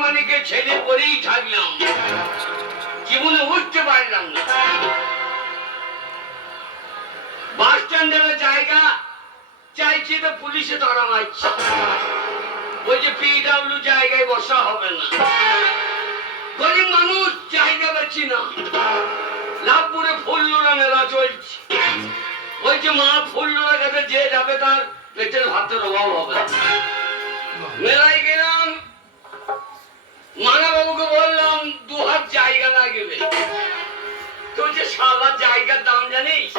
পরামানিকে ছেলে করেই থাকলাম, জীবনে উঠতে পারলাম না। বাস স্ট্যান্ডের জায়গা চাইছি তো পুলিশে ধরা মারছে, বলছে পিডব্লিউ জায়গায় বসা হবে না। গরিব মানুষ, জায়গা পাচ্ছি না। লাভপুরে ফুল্লুরা মেলা চলছে, বলছে মা ফুল্লুরা কাছে যে যাবে তার পেটের ভাতের অভাব হবে। মেলায় গেলাম, মানা বাবুকে বললাম 2 হাত জায়গা লাগবে। তো যে সারা জায়গার দাম জানিস?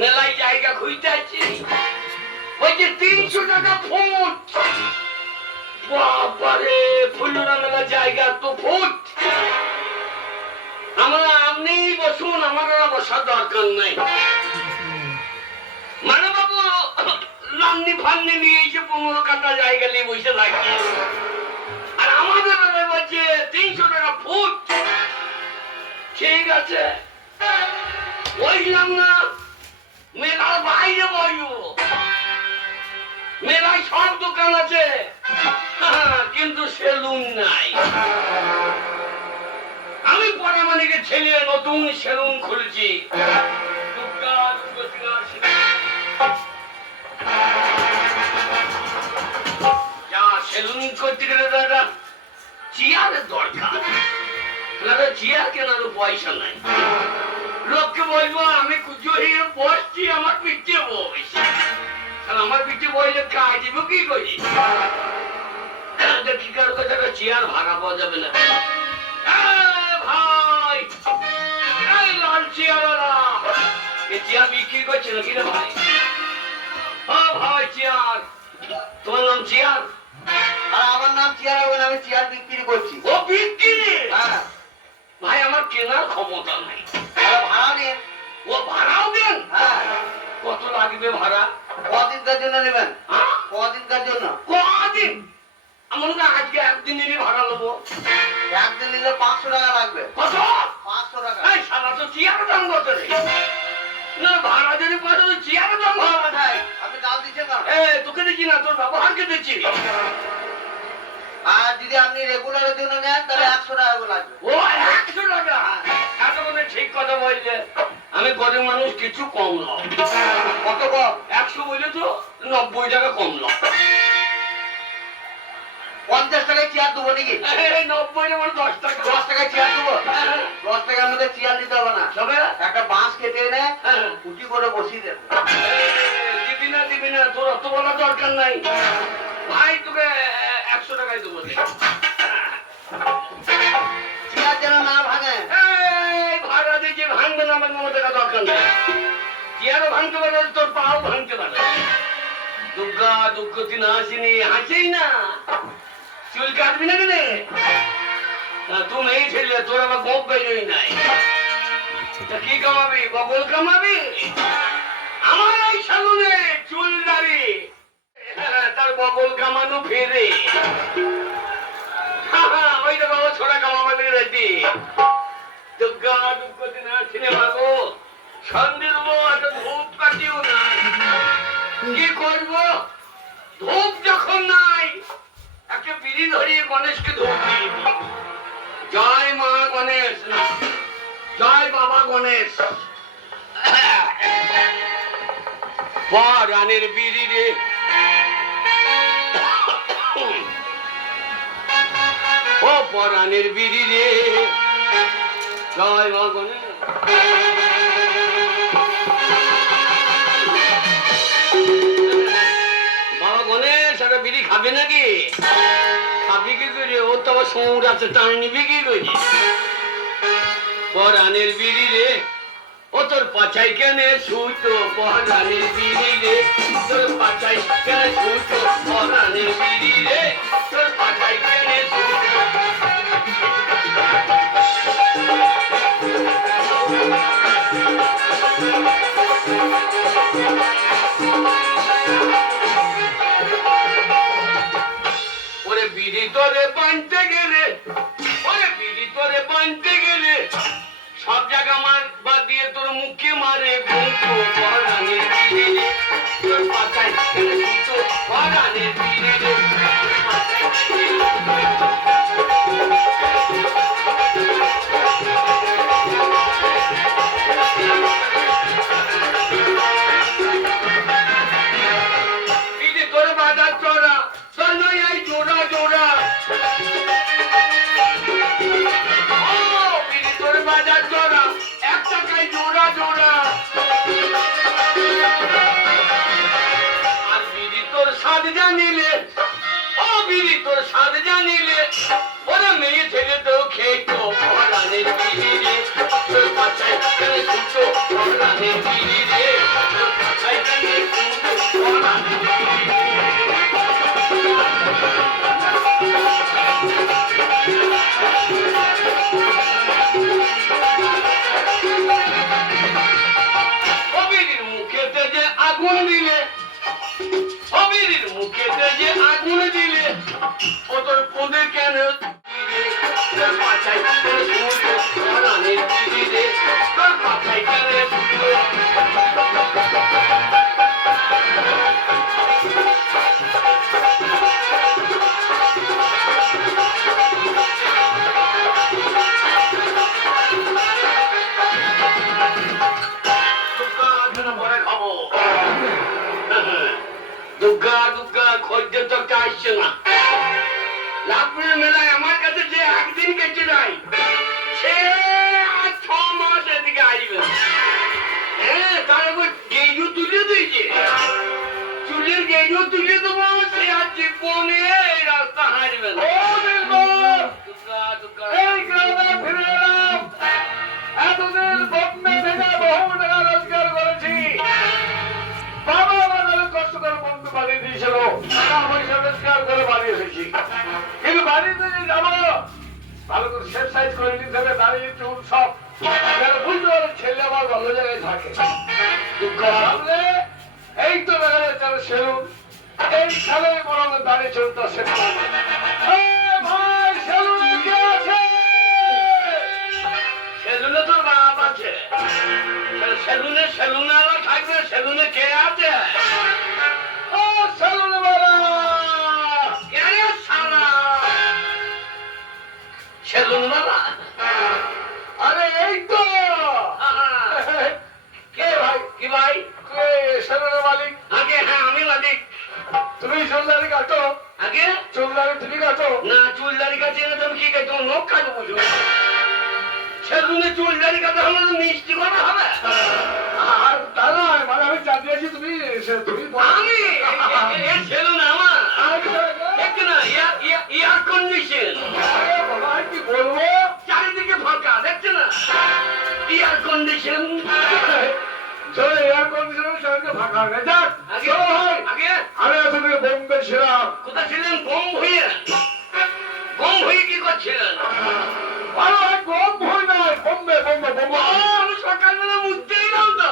মেলায় জায়গা খুঁজতে আছি, বলছে 300 টাকা ফুট। বাবারে, ফুল্লুরা মেলা জায়গা তো ফুট। আমরা আপনি বসুন, আমার বসার দরকার নাই। মানে বাবু লান্নি ফান্নি নিয়ে এসে 15 কাঠা জায়গা নিয়ে বসে থাকে, আর আমাদের বেলায় বলছে 300 টাকা ফুট। ঠিক আছে, বসলাম না, মেলার বাইরে বসবো। মেলায় সব দোকান আছে, কিন্তু সেলুন নাই। আমি পরামানিকের ছেলে নতুন সেলুন খুলেছি। সেলুন করতে গেলে দাদা চেয়ারের দরকার, চেয়ার কেনার পয়সা নাই। লোককে বলবো আমি জড়িয়ে বসছি, আমার পিঠে বস। আমার পিঠে বসলে কাজ দিব কি করি? কি কার কথা, চেয়ার ভাড়া পাওয়া যাবে না ভাই? লাল চেয়ার চেয়ার বিক্রি করছে নাকি রে ভাই? ও ভাই চেয়ার, তোমার নাম চেয়ার? আর আমার নাম চেয়ার হবে না, আমি চেয়ার বিক্রি করছি। ও বিক্রি? হ্যাঁ ভাই আমার কেনার ক্ষমতা নাই। ভাড়া নেন? ও ভাড়াও দেন? হ্যাঁ। কত লাগবে ভাড়া? কদিনকার জন্য নেবেন? কদিনকার জন্য? কদিন? আমার আজকে একদিনেরই ভাড়া নেবো। একদিন নিলে 500 টাকা লাগবে। কত? 500 টাকা। এই সারা তো চেয়ারের দাম কত রে? না ভাড়া যদি পাঠাতো চেয়ারের দাম ভাড়া পাঠায়। আপনি ডাল দিচ্ছেন কেন? তোকে দিচ্ছি না, তোর ব্যবহারকে দিচ্ছি। আর যদি আপনি রেগুলারের জন্য নেন তাহলে 100 টাকা লাগবে। ও 100 টাকা? এত মানে ঠিক কথা বললে। আমি গরিব মানুষ, কিছু কম নাও। কত কম? 100 বলে তো 90 টাকা কম নাও। 50 টাকায় চেয়ার দেবো নাকি? 90 মানে 10 টাকা। 10 টাকায় চেয়ার দেবো? 10 টাকার মধ্যে চেয়ার দিতে হবে না। তবে একটা বাঁশ কেটে এনে কুচি করে বসিয়ে দেবো। দিবি না দিবি না, তোর অত বলা দরকার নাই ভাই। তোকে 100 টাকায় দেবো। চেয়ার যেন না ভাঙে। ভাড়া দিয়েছে, ভাঙবে না, আমার টাকা দরকার নেই। চেয়ারও ভাঙতে পারে, তোর পাও ভাঙতে পারে। দুর্গা দুঃখ দিন আসেনি, হাসেই না। চুল কাটবি না কেনে? তুমি এই ছেলে, তোর আবার গোপ বেরোই নাই। কি কামাবি? বগল কামাবি? আমার এই সালুনে চুল দাড়ি, তার বগল কামানো ফেরে। ওই তো বাবা ছোড়া কামাবে রেডি। দুর্গা দুঃখ দিন আসেনি বাবু, সন্ধে দেবো, একটা ধূপ কাটিও না। কি করবো? ধূপ যখন নাই, একটা বিড়ি ধরিয়ে গণেশকে ধূপ দিয়ে দিই। জয় মা গণেশ, জয় বাবা গণেশ। পরাণের বিড়ি রে, ও পরাণের বিড়ি রে, জয় মা গণেশ। বাবা গণেশ একটা বিড়ি খাবে নাকি? খাবি কি করে? ও তো আবার সৌর আছে, টান নিবি কি করে? পরাণের বিড়ি রে, ও তোর পাছাই কেনে সুতো? পরাণের বিড়ি রে, তোর পাছাই কেনে সুতো? পরাণের বিড়ি রে, তোর পাছাই কেনে সুতো? ওরে বিড়ি তোরে বাঁধতে গেলে, ওরে বিড়ি তোরে বাঁধতে গেলে সব জায়গা মার বাদ দিয়ে তোর মুখে মারে গুঁতো। পরাণের বিড়ি রে, তোর পাছায় কেনে সুতো? পরাণের বিড়ি রে, তোর পাছায় কেনে সুতো? স্বাদ জানিলে, ও বিড়ি তোর স্বাদ জানিলে, ওরে মেয়ে ছেলে তো খেতো পরাণের বিড়ি রে, তোর পাছায় কেন শুতো পরাণের বিড়ি রে, তোর পাছায় কেন শুতো পরাণের বিড়ি রে। হবির মুখেতে যে আগুন দিলে, হবির মুখেতে যে আগুন দিলে, ও তোর কোঁদে কেন তোর পাছায় কেন শুতো পরাণের বিড়ি রে, তোর পাছায় কেন শুতো। দুর্গা দুর্গা খদ্দের তো একটা আসছে না। লাভপুরের মেলায় আমার কাছে যে একদিন কেটে যায়, সে আর 6 মাস এদিকে আসবে না। হ্যাঁ, তার উপর গেজু তুলে দিয়েছে, চুলের গেজু তুলে দেবো, সে আর জীবনে এই রাস্তা হারবে না। দুর্গা দুর্গা এই গ্রামে ফিরে এলাম। এতদিন বোম্বে থেকে বহু টাকা রোজগার করেছি। বাবা আমার কষ্ট করে বন্ধু বানিয়ে দিয়েছিল, টাকা পয়সা রোজগার করে বানিয়ে এসেছি। কিন্তু বাড়িতে যে যাবো, ভালো করে শেষ সাইজ করে নিতে হবে, দাঁড়িয়ে চুল সব যেন বুঝতে পারে ছেলে আমার ভালো জায়গায় থাকে। সামনে এই তো দেখা যাচ্ছে সেলুন, এই খেলায় বরং দাঁড়িয়ে চলতে সেলুন। ভাই সেলুনে কে আছে? সেলুনে তোর বাপ আছে, সেলুনে সেলুনে আলো থাকবে, সেলুনে কে আছে? ও সেলুনে বালা, কে রে শালা? সেলুন বালা? আরে এই তো। কে ভাই? কি ভাই? কে সেলুনের মালিক? আগে হ্যাঁ, আমি মালিক। তুমি চুলদারি কাটো? আগে চুলদারি তুমি কাটো? না, চুল দাড়ি কাছে না, তুমি কি কাটো? নখ কাটো বুঝো? সেলুনে চুল দাড়ি কাটা হলে তো মিষ্টি করা হবে। আর তা নয়, মানে আমি জানতে চাইছি তুমি তুমি আমি সেলুন আমার দেখছি না, এয়ার কন্ডিশন, বাবা কি বলবো? চারিদিকে ফাঁকা, দেখছে না? Air condition. চলো এয়ার কন্ডিশনের সঙ্গে ফাঁকা হয়ে যাক। আগে চলো ভাই, আগে আমি এতদিন বোম্বে ছিলাম। কোথায় ছিলেন? গম হয়ে গম হয়ে কি করছিলেন? আরে ভাই গম ভুল নয়, বোম্বে বোম্বে বোম্বে। আমি সকালবেলা মুখতেই দাম তো।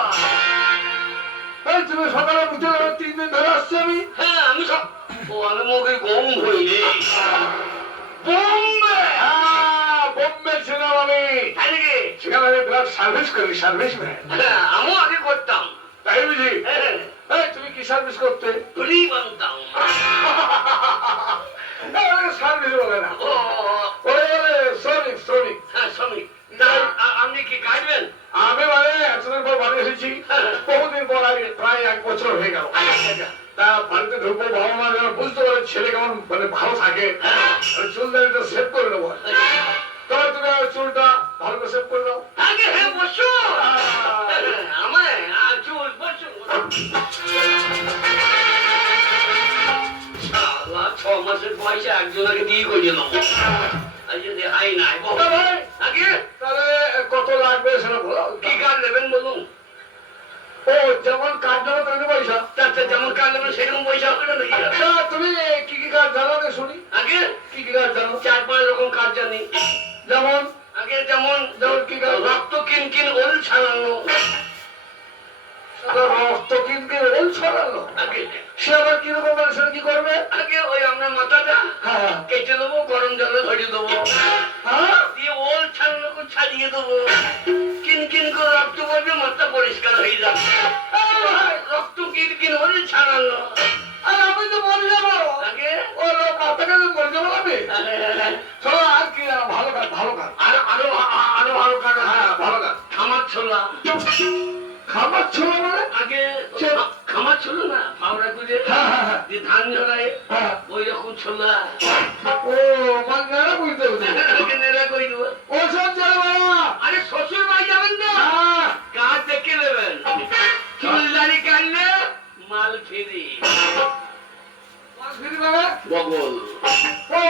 এই তুমি সকালে বুঝে 3 দিন ধরে আসছি আমি। হ্যাঁ, আমি সব আমি মুখে গম হইলে বোম্বে। হ্যাঁ, বোম্বে ছিলাম আমি। তাই নাকি? সেখানে আমি বিরাট সার্ভিস করি, সার্ভিস ম্যান। হ্যাঁ, আমিও আগে করতাম। তাই বুঝি? হ্যাঁ, এই তুমি কি সার্ভিস করতে? তুলি বানতাম। সার্ভিস বলে না, ও ওরে বলে শ্রমিক শ্রমিক। হ্যাঁ, শ্রমিক। তা আপনি কি কাটবেন? আমি মানে এতদিন পর বাড়ি এসেছি, বহুদিন পর আগে প্রায় 1 বছর হয়ে গেল। তা বাড়িতে ঢুকবো, বাবা মা যেন বুঝতে পারে ছেলে কেমন মানে ভালো থাকে, চুল দাড়িটা সেভ করে নেবো। তবে তুমি চুলটা ভালো করে সেভ করে দাও। আগে হ্যাঁ, বসো। আমায় চুল বসো। শালা 6 মাসের পয়সা একজনকে দিয়ে করে দিলাম। আর যদি হাই নাই তা ভাই, আগে তাহলে কত লাগবে সেটা বলো। কি কার্ড নেবেন বলুন? ও যেমন কাজ জানো তেমনি পয়সা। তাতে যেমন কার্ড নেবেন সেরকম পয়সা হবে না নাকি? তা তুমি কি কি কাজ জানো না শুনি? আগে কি কি কাজ জানো? 4-5 রকম কাজ জানি। যেমন আগে যেমন যেমন কি কাজ? রক্ত কিনকিন ওল ছাড়ানো। রক্ত কিনতে ওল ছড়ালো। আগে সে আবার কিরকম মানে সেটা কি করবে? আগে ওই আমরা মাথাটা হ্যাঁ কেটে দেবো, গরম জলে ধরিয়ে দেবো, হ্যাঁ, দিয়ে ওল ছাড়ানো করে ছাড়িয়ে দেবো, কিনকিন করে রক্ত পড়বে, মাথা পরিষ্কার হয়ে যাবে। রক্ত কিনকিন ওল ছাড়ানো। আর আমি তো মরে যাবো। আগে ও মাথাকে মরে যাবো আমি। চলো আর কি ভালো কাজ, ভালো কাজ। আরো আরো আরো ভালো কাজ। হ্যাঁ ভালো কাজ। খামার ছোলা। খাবার ছিল মানে? আগে খামার ছিল না, ফাওড়া করে হ্যাঁ হ্যাঁ হ্যাঁ যে ধান ঝরায় হ্যাঁ। ওই রকম ছোলা। ও মানে নেড়া বুঝতে হবে। আগে নেড়া করে দেবো। ও সব যাবে না। আরে শ্বশুর বাড়ি যাবেন তো, হ্যাঁ কাজ দেখে নেবেন। চুল দাড়ি কাটলে মাল ফেরি। বগল। ও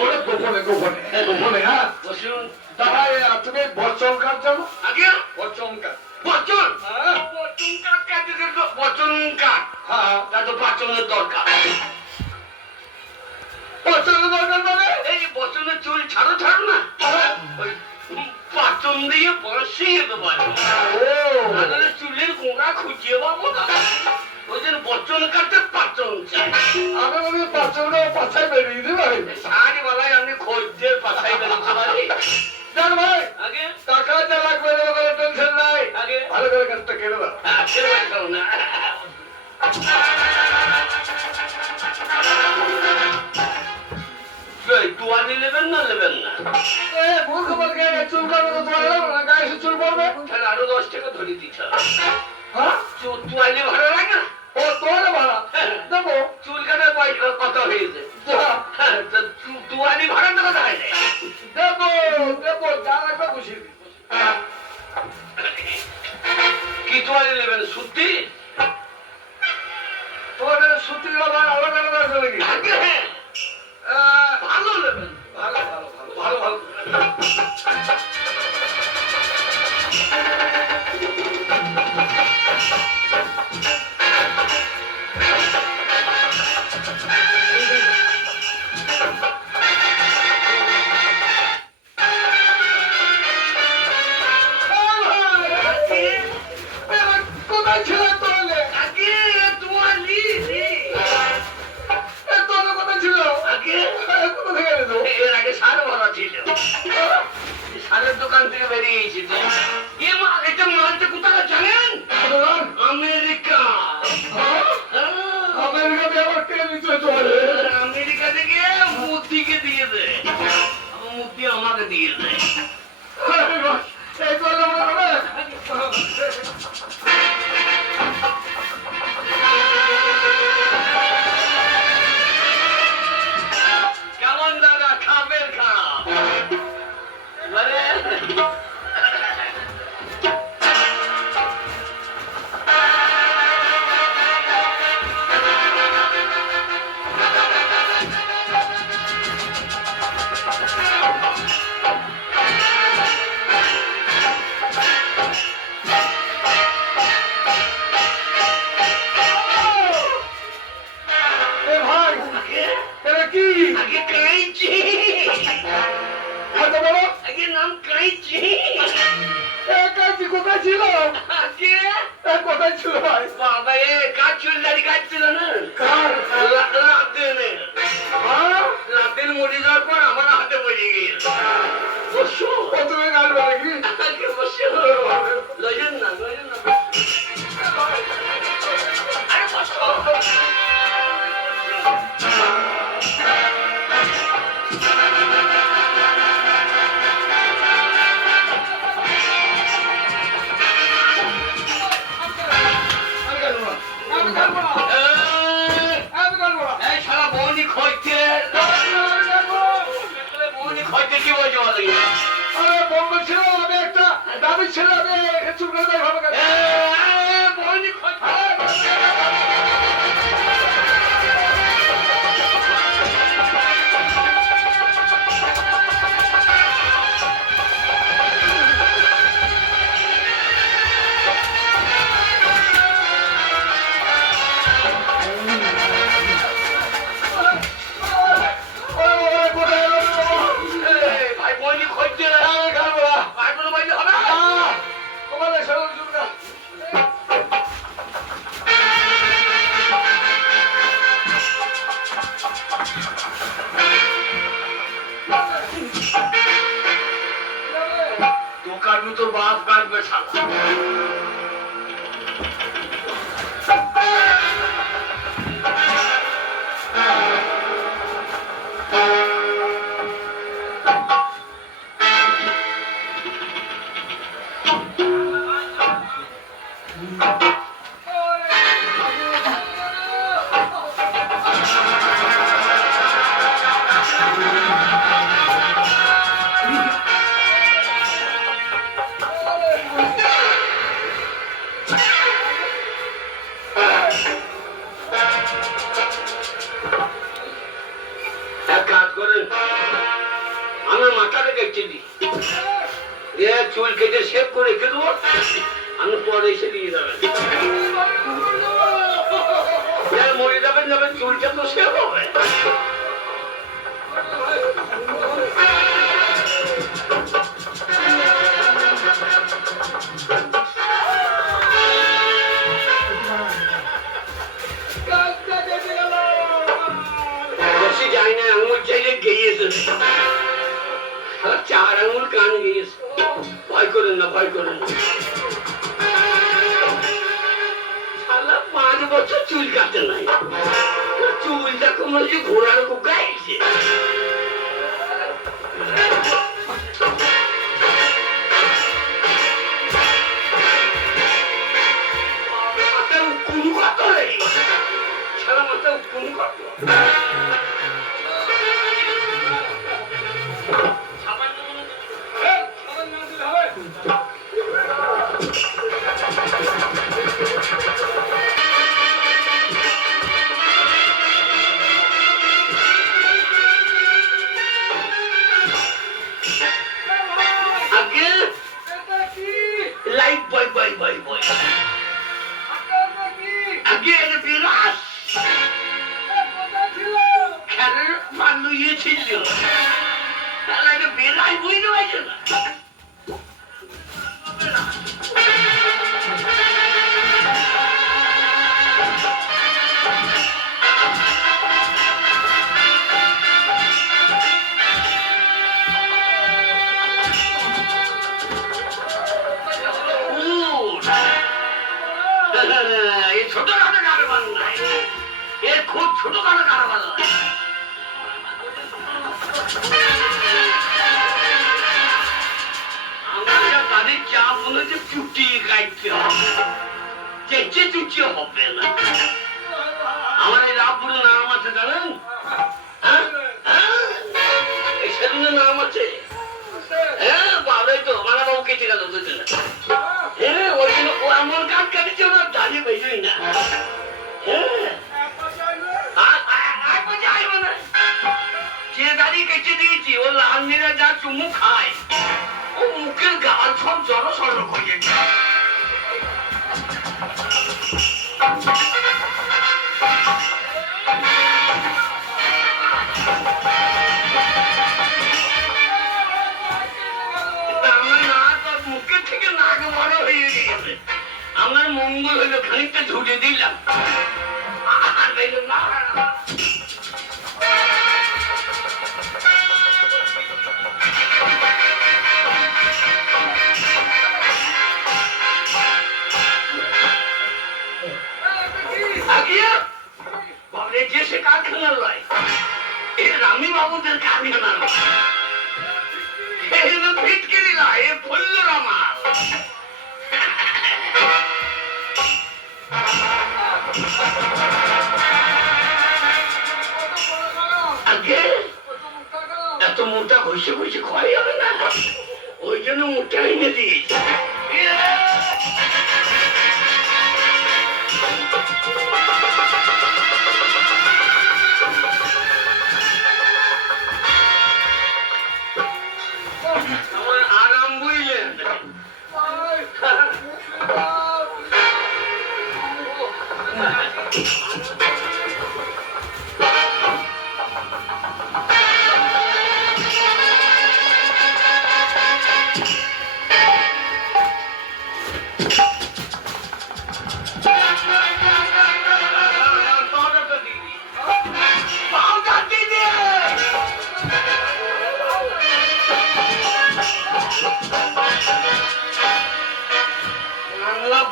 ওরে গোপনে গোপনে গোপনে হ্যাঁ বসুন। তাহলে তুমি বচন কাজ জানো আগে বচন কাজ বচন। হ্যাঁ বচন কাঠ কাটতে তো বচন কাঠ। হ্যাঁ তা তো পাচনের দরকার। বচনের দরকার মানে এই বচনের চুল ছাড়ো ছাড়ো না, ওই পাচন দিয়ে বসিয়ে দেবো। তাহলে চুলের গোড়া খুঁজিয়ে পাবো না। ওই জন্য বচন কাটতে পাচন চাই। আমি বলি বচন পাছায় বেরিয়ে দিতে পারি সারি বেলায় আমি খোঁজদের পাঠাই বেরোতে পারি। জান ভাই আগে টাকা যা লাগবে কোনো টেনশন নাই আগে ভালো করে কাজটা কেটে দাও ছেড়ে না। টুয়ালি নেবেন না নেবেন না? এ ভুল খবর কে চুল কাটবে তো তোমার না গায়ে এসে চুল পড়বে তাহলে আরো 10 টাকা ধরে দিতে হবে। হ্যাঁ টুয়ালি ভাড়া লাগে না? ও তোর ভাড়া দেবো চুল কাটার পয়সা কত হয়েছে? টুয়ালি ভাড়া তো কোথায় নেই? দেবো দেবো যা লাগবে খুশি কি টুয়ালি নেবেন? সত্যি? তোমাদের সূত্রী আলাদা আলাদা আলাদা আছে নাকি আগে হ্যাঁ, ভালো নেবেন। ভালো ভালো ভালো ভালো ভালো কোথায় ছিল তাহলে আগে টুয়ালি রে। তোর কোথায় ছিল আগে কোথা থেকে এলো এর আগে সার ভরা ছিল। সারের দোকান থেকে বেরিয়েছি তো। এ মা, এটা মালটা কোথায় জানেন? আমেরিকা। হ্যাঁ। আমেরিকা ব্যবহার কে নিচ্ছে চলে আমেরিকা থেকে মুদিকে দিয়ে দেয়, আমার মুদি আমাকে দিয়ে দেয়। এই করলে মনে হবে কেমন দাদা খাবেন খারাপ? মানে এ ভাই এটা কি আগে কাইছি, হাতে বলো আগে নাম কাইছি। এ কাজী কোথায় ছিল আগে এ কোথায় ছিল ভাই বাবা এ কাজ চুলদারি কাটছিল না কার রাতেনে। হ্যাঁ রাতের মরে যাওয়ার পর আমার হাতে বসে গিয়েছে। বসো তুমি কাটবে নাকি আগে বসো। লজন না লজন না। আরে বসো। আমি কাটবো না আমি কাটবো না আমি কাটবো না এই শালা বৌনি খোঁজছে। আমি কাটবো বৌনি খোঁজতে কি বলছে বলো? আরে বন্ধু ছিল আমি একটা দাবি ছিল আমি চুল কাটতে ভাবে কাটবো বৌনি খোঁজছে। ভাই বৌনি খোঁজছে। আমি কাটবো না ভাই কোনো বাইরে হবে? তোমাদের সরল চুল কাট তো কাটবি তোর বাপ কাটবে শালা। কেটে দি চুল কেটে শেভ করে রেখে দেবো আমি পরে এসে নিয়ে যাবেন মরে যাবেন যাবেন চুলটা তো শেভ হবে যাই না আঙুল চাইলে গিয়েছে 4 আঙুল কান গিয়েছে ভয় করেন না ভয় করেন না 5 বছর চুল কাটে নাই চুলটা কোনো যে ঘোড়ার গাইছে কোন কত সারা মাথা কোন কত ছোটখাটো কারবার নাই এর খুব ছোটখাটো কারবার নয় আমরা তাদের চাপ হলো যে চুটিয়ে গাইতে হবে চেঁচে চুচিয়ে হবে না আমার এই রামপুরে নাম আছে জানেন এই সেদিনে নাম আছে হ্যাঁ বাবাই তো মারা বাবু কেটে গেল দুদিন হ্যাঁ ওই জন্য ও এমন কাজ কাটিছে ওরা দাঁড়িয়ে বেরোই না যে দাঁড়িয়ে কেটে দিয়েছি ও লালমিরা যা চুমু খায় ও মুখের গাল সব জড়ো সড়ো করে মুখের থেকে নাক বড় হয়ে গেছে আমার মঙ্গল হইলো খানিকটা ঝুটে দিলাম যে সে কারখানার লয় এ রামি বাবুদের কারখানা নয় ফিটকিরি লয় এ ফুল্ল রামাল এত মোটা ঘষে ঘষে খাওয়াই হবে না ওই জন্য মোটা এনে দিয়েছে আমার আরাম বুঝলেন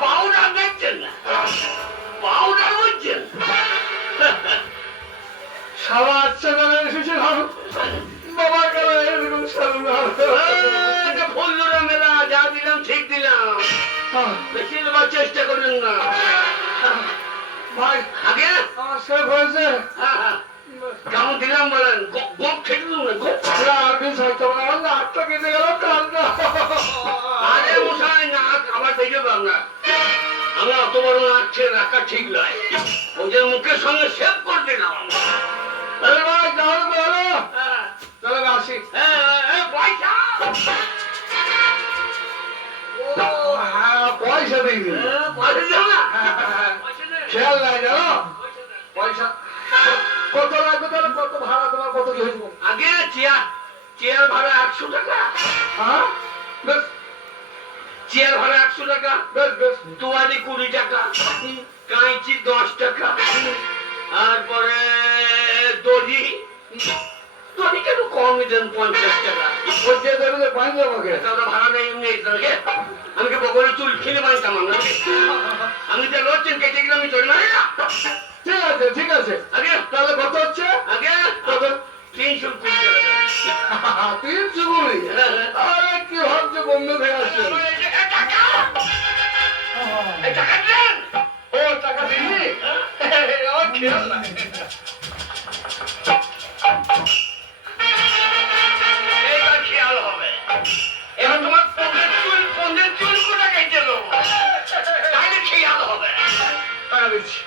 পাউডার দেখছেন না পাউডার বুঝছেন সারা আচ্ছা করে এসেছে বাবার কাছে এরকম ফুল্লরা মেলা যা দিলাম ঠিক দিলাম বেশি দেবার চেষ্টা করবেন না ভাই আগে আমার শেষ হয়েছে কেমন দিলাম বলেন গোপ খেতে দেবো না আর দিন হয়তো আমার নাকটা কেটে গেল কালটা আরে মশাই নাক আবার দেখে পাব না আমরা অত বড় নাক ছেড়ে রাখা ঠিক নয় ওদের মুখের সঙ্গে সেভ করে দিলাম আরে ভাই তাহলে বলো চলে আসি পয়সা কত লাগবে তাহলে? কত ভাড়া তোমার? কত কি হয়েছে? আগে চেয়ার ভাড়া 100 টাকা। হ্যাঁ বেশ চেয়ার ভাড়া 100 টাকা, বেশ বেশ। তোয়ালি 20 টাকা, কাঁচি 10 টাকা, তারপরে দড়ি কেন কমই দেন 50 টাকা। পঞ্চায়েত দেবে পানি আমাকে। তাহলে ভাড়া নেই এমনি এটাকে। আমি কি বগলের চুল ফেলে বাঁধতাম আমরা? আমি যে লড়ছেন কেটে গেলে আমি চলে না। ঠিক আছে ঠিক আছে। আগে তাহলে কত হচ্ছে? আগে কত? 320 টাকা। 320? আরে কি ভাবছো বন্ধু থেকে আসছে? এই টাকা দেন। ও টাকা দিবি? আমার খেয়াল নাই। এইবার খেয়াল হবে। এবার তোমার পনের চুল কোথা কেটে দেবো? তাহলে খেয়াল হবে। টাকা দিচ্ছি।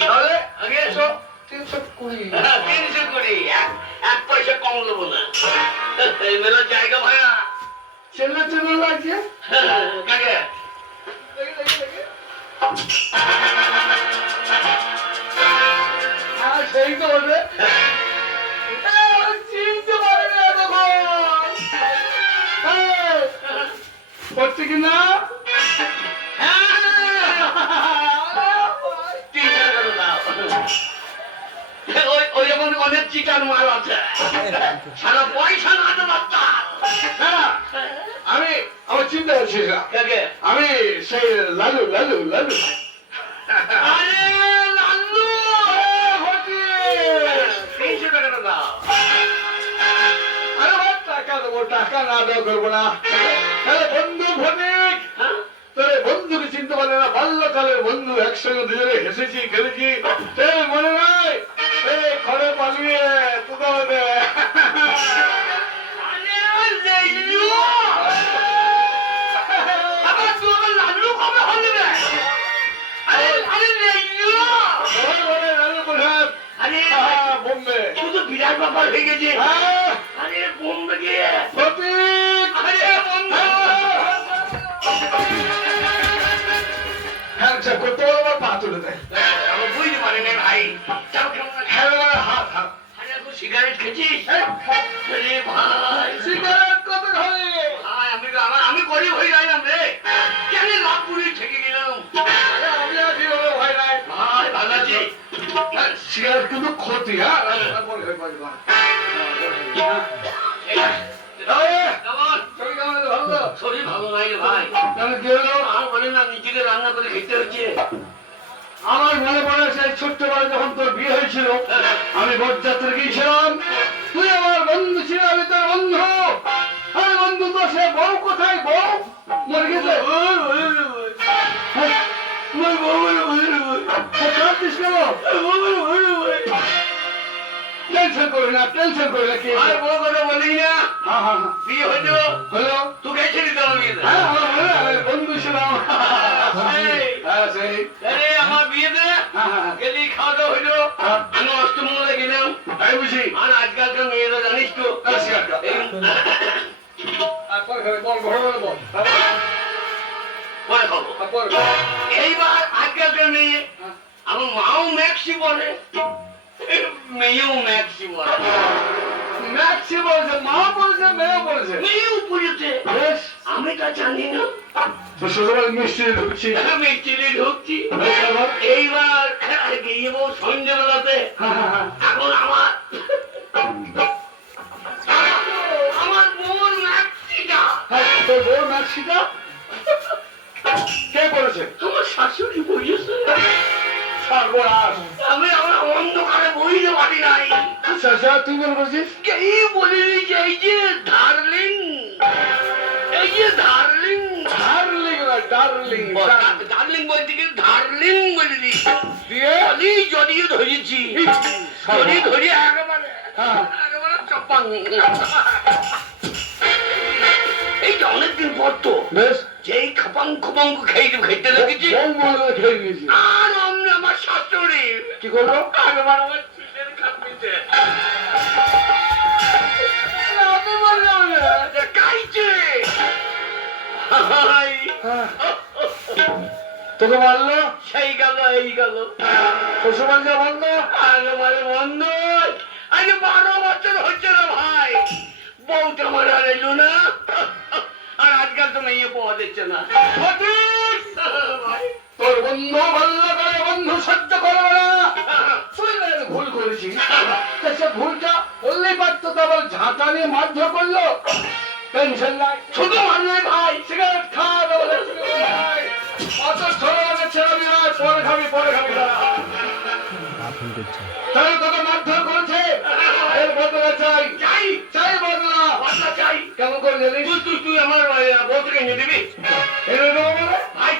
তাহলে আগে এসো 320। 320, এক পয়সা কম দেবো না। এই মেলার জায়গা ভাড়া চেল্লা চেল্লা লাগছে। কাকে? দেখি দেখি দেখি। হ্যাঁ সেই তো বলবে। চিনতে পারেনি এতক্ষণ। করছে কিনা? 300 টাকা দাও। ওই যেমন অনেক চিটার মাল আছে, সারা পয়সা না তো রাস্তার। না আমি আমার চিন্তা হচ্ছে না। কাকে? আমি সেই লালু লালু লালু। আরে লাল্লু, 300 টাকা দাও। আরে ভাই টাকা দেবো, টাকা না দেওয়া করবো না। তাহলে বন্ধু ফটিক, হ্যাঁ? তোর এই বন্ধুকে চিনতে পারে না? বাল্যকালের বন্ধু, একসঙ্গে দুজনে হেসেছি খেলেছি, এই মনে নাই? এই ঘরে পালিয়ে তোদের আরে লাল্লু, আবার তুই আমার লাল্লু কবে হলি রে? আরে লাল্লু, আরে বোম্বে। তুই তো বিরাট ব্যাপার হয়ে গেছে। আরে বোম্বে গিয়ে ফটিক, আরে বন্ধু, হ্যাঁ করতে পারবো না, পা তুলে দেয়। আমি বুঝতে পারি না ভাই। তাও কেমন লাগে? হ্যাঁ হাত হাত। আরে এখন সিগারেট খেয়েছিস? আরে ভাই, সিগারেট কত খাবে? ভাই আমি গরিব হয়ে যাইলাম রে। কেন লাভপুরি থেকে গেলাম? আরে আমি আছি, ওরে ভয় নাই। ভাই ভালো আছি। সিগারেট কিন্তু ক্ষতি। হ্যাঁ তারপরে হয়ে পারবো না। কেমন? শরীর কেমন আছে? ভালো তো? শরীর ভালো নাই রে ভাই। কেন কি হলো? আর বলে না, নিজেকে রান্না করে খেতে হচ্ছে। আমার মনে পড়ে সেই ছোট্টবেলায় যখন তোর বিয়ে হয়েছিল, আমি বরযাত্রী গিয়েছিলাম, তুই আমার বন্ধু ছিল, আমি তোর বন্ধু। আরে বন্ধু তো সে বউ কোথায়? বউ মরে গেছে। কাঁদছিস কেন? টেনশন করি না, টেনশন করি না। আরে বড় কথা বলি না, হ্যাঁ হ্যাঁ বিয়ে হইলো হলো। তুই গেছিলি তো আমার বিয়েতে? হ্যাঁ আমার মনে হয়, বন্ধু ছিলাম। হ্যাঁ সেই। আরে আমার বিয়েতে হ্যাঁ হ্যাঁ গেলি, খাওয়া দাওয়া হইলো, হ্যাঁ। আমি অষ্টমঙ্গলে গেলাম। তাই বুঝি। আর আজকালকার মেয়েরা জানিস তো, আজকালকার। এই- তারপর বল, ঘরে বল। পরে খাবো। তারপর এইবার আজকালকার মেয়ে, আমার মাও ম্যাক্সি বলে, মেয়েও ম্যাক্সি বলে। ম্যাক্সি বলেছে, মা বলেছে, মেয়ে বলেছে। মেয়েও বুঝেছে, বেশ, আমি তা জানি না। তো শ্বশুরবাড়ি মিষ্টি ঢুকছি। আমি চিনি ঢুকছি। বেশ, এবার? এইবার গিয়ে বউ সন্ধ্যেবেলাতে হ্যাঁ, হ্যাঁ, হ্যাঁ। এখন আমার বোন ম্যাক্সিটা, হ্যাঁ, তোর বউ ম্যাক্সিটা কে করেছে? আমার শাশুড়ি বুঝেছে। সর্বনাশ। আমি আমার অন্ধকারে বইতে পারি নাই। আচ্ছা আচ্ছা, তুই বল বলছিস? এই বলিনি যে এই যে ডার্লিং, এই যে ডার্লিং, ডার্লিং না, ডার্লিং। ডার্লিং বলতে কি ডার্লিং বলিনি, দিয়ে আমি জড়িয়ে ধরেছি, জড়িয়ে ধরে একেবারে হ্যাঁ। একেবারে চপাং। এই যে অনেকদিন পর তো বেশ, যেই খাপাং খুপাং খেতে লেগেছি, বউ বলে খেয়ে নিয়েছি। আর অমনি আমার শাশুড়ি কি করবো? একবার আমার চুলের কাটমিতে আমি বললাম না। কাইছে। হাই, হ্যাঁ। তোকে মারলো? সেই গেল এই গেল শ্বশুরবাড়ি যা বন্ধ। আরে মানে বন্ধ, আরে 12 বছর হচ্ছে না ভাই, বউটা আমার আর এলো না, আর আজকাল তো মেয়ে পাওয়া দিচ্ছে না। সঠিক। ভাই, তোর বন্ধু ভালো করে বন্ধু সহ্য করবে না। শুনলে আমি ভুল করেছি, তা সে ভুলটা বললেই পারতো, তো আবার ঝাঁটা নিয়ে মারধর করলো। টেনশন নাই, শুধু মানলাই ভাই, সিগারেট খা, তাহলে সিগারেট খাই। অত ছোটবেলা ছেড়াবি না, পরে খাবি পরে খাবি না। তাহলে তোকে মারধর করেছে, এর বদলা চাই। চাই চাই বদলা। বদলা চাই। কেমন করে জানিস? তুই আমার বউকে এনে দিবি এনে দেবো মানে? ভাই,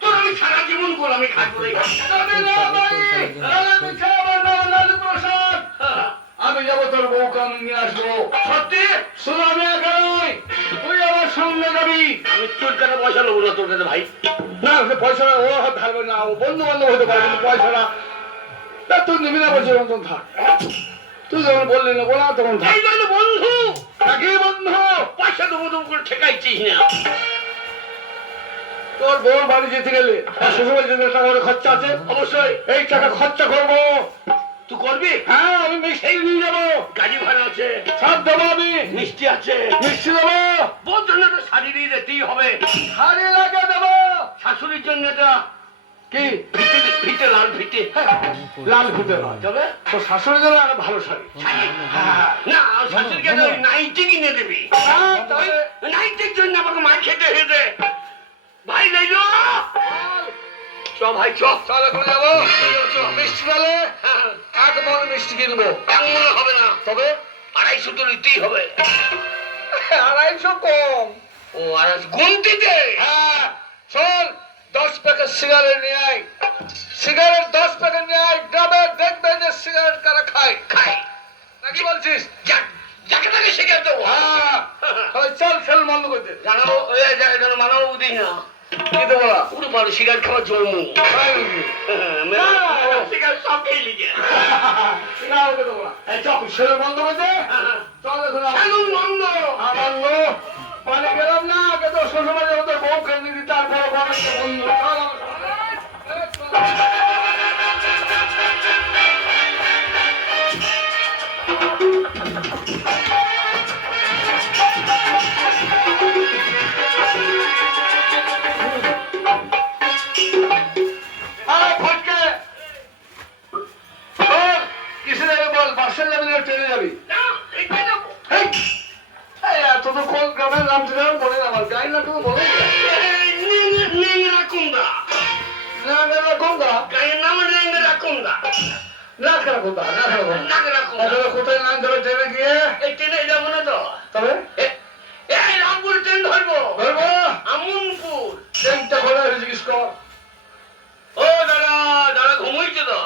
তোর আমি সারা জীবন গোলামি খাটবো রে। তবে না ভাই, তাহলে আমি খাবো না, লালু প্রসাদ। আমি যাবো, তোর বউকে আমি নিয়ে আসবো। সত্যি শুধু আমি একা নই, তুই আমার সঙ্গে যাবি। আমি তোর কাছে পয়সা নেবো না, তোর কাছে ভাই। না, সে পয়সাটা ও ধারবে না, ও বন্ধু বান্ধব হতে পারে, কিন্তু পয়সাটা তা তুই নিবি না বলছি, তখন থাক। তুই যখন বললি না বলা, তখন থাক। এই জন্য বন্ধু, নাকি বন্ধু? পয়সা দেবো দেবো করে ঠেকাইছিস না। তোর বউর বাড়ি যেতে গেলে শ্বশুরের জন্য টাকা করে খরচা আছে, অবশ্যই এই টাকা খরচা করবো। তুই করবি। হ্যাঁ, আমি মিষ্টি নিয়ে যাবো, গাড়ি ভাড়া আছে, সব দেবো আমি। মিষ্টি আছে, মিষ্টি দেবো, বোর জন্য তো শাড়ি দিয়ে যেতেই হবে, শাড়ি লাগে দেবো। শাশুড়ির জন্য এটা কি? ফিটে লাল ফিটে লাল খুঁজে না, তবে তো শাশুড়ির জন্য একটা ভালো শাড়ি। শাড়ি। হ্যাঁ। না, শাশুড়িকে তো নাইটি কিনে দিবি। হ্যাঁ, তাহলে নাইটির জন্য আমাকে মার খেতে হেঁটে ভাই নাই চ ভাই চ। চল এখন যাবো। মিষ্টি গেলে এক মন মিষ্টি কিনবো। এমন হবে না, তবে 250 তো নিতেই হবে। 250 কম। ও আর গুনতিতে হ্যাঁ, চল 10 প্যাকেট সিগারেট নিয়ে আয়। সিগারেট 10 প্যাকেট নিয়ে আয়, গ্রামে দেখবে যে সিগারেট কারা খায়। খাই নাকি বলছিস? যাকে তাকে শিখে দেবো। হ্যাঁ, তাহলে চল সেল বন্ধ করে দে। জানাবো যেন মানাবো দিই না, কি দেবো না? পুরো পারো সিগারেট খাওয়ার জন্য তাই নাকি? সিগারেট সব খেয়ে লিখে না, ওকে দেবো না। তুই সেল বন্ধ করে দে। চল এখন সেলুন বন্ধ। আমার লোক মানে গেলাম না, আগে তো শ্বশুরবাড়ি যাবো, তোর বউ খেয়ে দিই, তারপর বাড়িতে বন্ধু। চল আমার সঙ্গে। আয়, ফটকে। চল, কিসে যাবি বল? বাসে যাবি না ট্রেনে যাবি? না, এটাই যাবো। হেই, এই এত তো কোন গ্রামের নাম ছিল বলে না, আমার গাড়ির নাম তুমি বলো। নেংরা কুন্দা, না না কোনটা? গায়ের নাম নেংরা কুন্দা। না কেন কোনটা? না কেন কোনটা? নাগরা কুন্দা। তাহলে কোথায় নাম ধরে ট্রেনে গিয়ে? এই ট্রেনে যাবো না তো, তবে এই রামপুর ট্রেন ধরবো, ধরবো। আমুনপুর। ট্রেনটা খোলা হয়েছে কিস কর। ও দাদা, দাদা ঘুমোইছে তো।